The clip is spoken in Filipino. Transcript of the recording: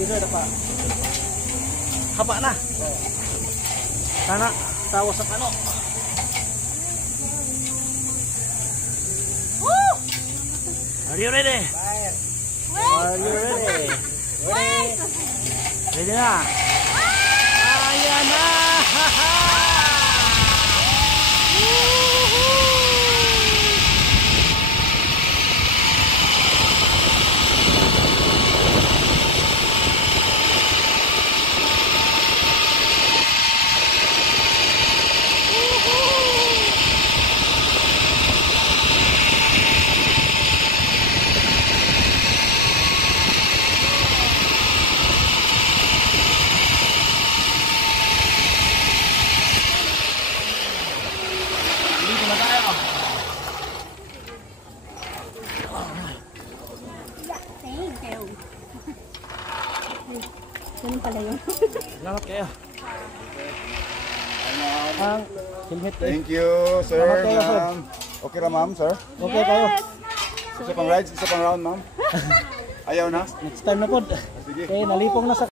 Dito na pa. Haba na. Sana tawas sa ano. Woo! Are you ready? Are you ready? Wait! Ready na. Ayan na. Thank you. Ganun pala yun. Salamat kayo. Ang helmet. Thank you, sir. Salamat kayo, sir. Okay na, ma'am, sir? Okay kayo. Isa pang rides, isa pang round, ma'am. Ayaw na? Next time na po. Sige. Okay, nalipong na sa